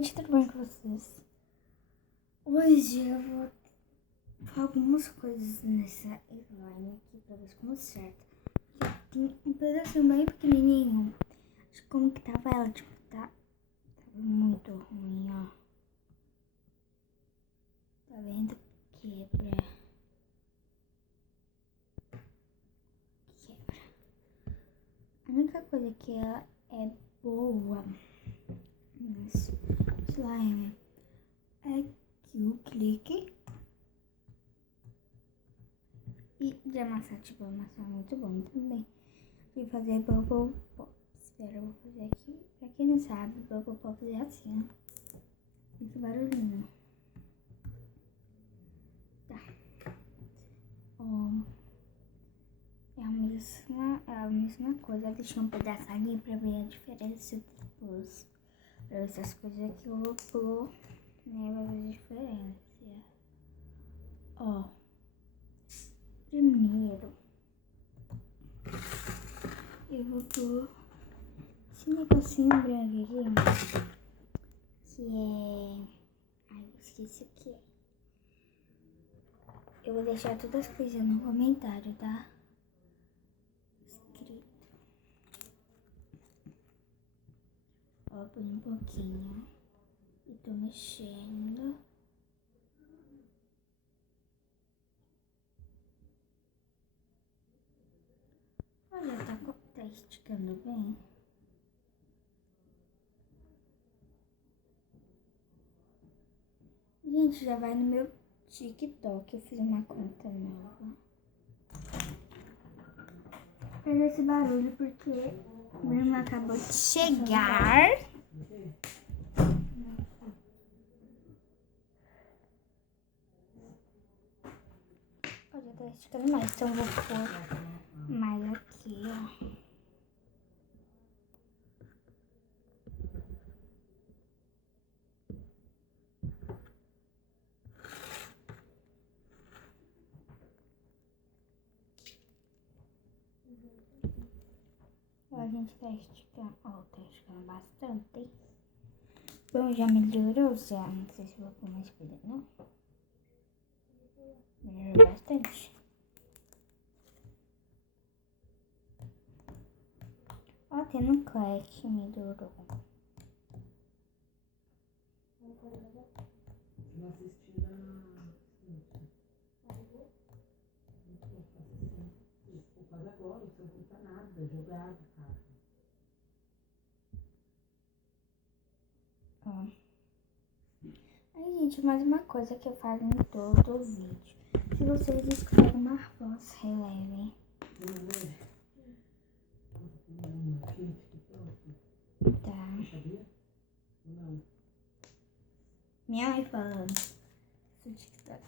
gente, tudo bem com vocês? Hoje eu vou falar algumas coisas nessa slime aqui pra ver se como certo. Tem um pedacinho bem pequenininho. Acho que como que tava ela, tipo, tava muito ruim, ó. Tá vendo? Quebra. A única coisa que ela é boa nesse slime é que o clique e de amassar, tipo, amassar muito bom também. Vim fazer Bubble Pops. Espera, eu vou fazer aqui. Pra quem não sabe, Bubble Pops é assim, ó. Esse barulhinho. Tá. Ó, é a mesma coisa. Deixa um pedaço ali pra ver a diferença depois. Pra ver se as coisas que eu vou né, vai ver a diferença. Ó. Primeiro, eu vou pôr esse negocinho branco aqui, que é... Ai, eu esqueci o que é. Eu vou deixar todas as coisas no comentário, tá? Escrito. Ó, põe um pouquinho. E tô mexendo. Olha, tá esticando bem. Gente, já vai no meu TikTok. Eu fiz uma conta nova. Fez esse barulho porque minha irmã acabou de chegar. Olha, tá esticando mais, então eu vou pôr mais aqui, ó. A gente tá esticando, ó, tá esticando bastante. Bom, já melhorou, já. Não sei se vou pôr mais coisa, não. Melhorou bastante. Ó, tem um clack, melhorou. Ó. Aí, gente, mais uma coisa que eu falo em todo o vídeo. Se vocês escutarem uma voz, relevem. Tá. Minha mãe falando. Seu TikTok.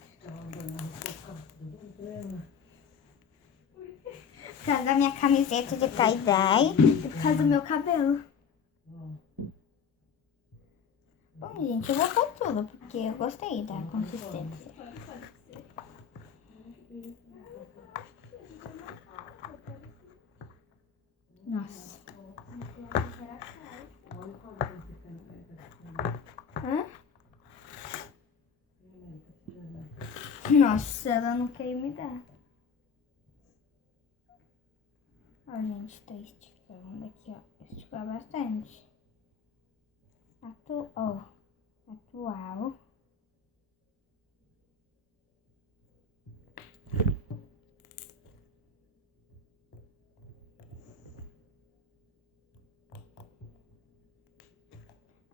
Por causa da minha camiseta de tie-dye e por causa do meu cabelo. Bom, gente, eu vou pôr tudo, porque eu gostei da consistência. Nossa. Hã? Nossa, ela não quer me dar. Ó, gente, tá esticando aqui, ó. Esticou bastante. Atual.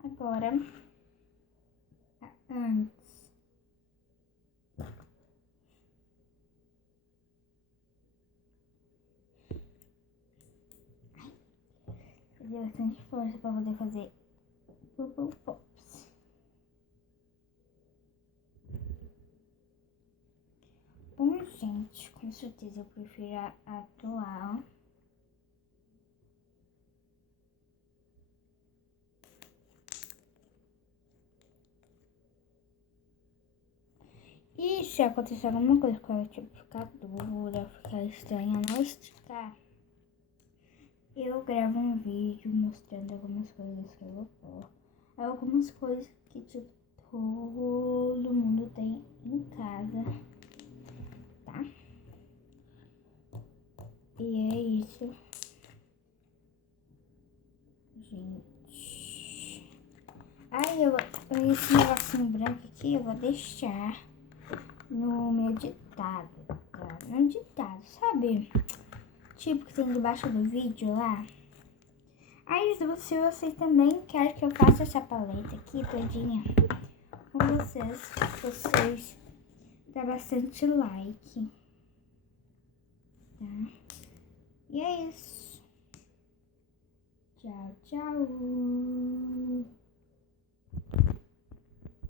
Agora, antes. Fazer bastante força pra poder fazer Bubble Pops. Bom, gente, com certeza eu prefiro a atual. E se acontecer alguma coisa com ela, tipo, ficar dura, ficar estranha, não esticar, eu gravo um vídeo mostrando algumas coisas que eu vou pôr. algumas coisas que, tipo, todo mundo tem em casa, tá? E é isso, gente. Aí esse negocinho branco aqui eu vou deixar no meu ditado, tá? No ditado, sabe? Tipo que tem debaixo do vídeo lá. Aí se você também quer que eu faça essa paleta aqui todinha com vocês dá bastante like, tá? E é isso. Tchau, tchau.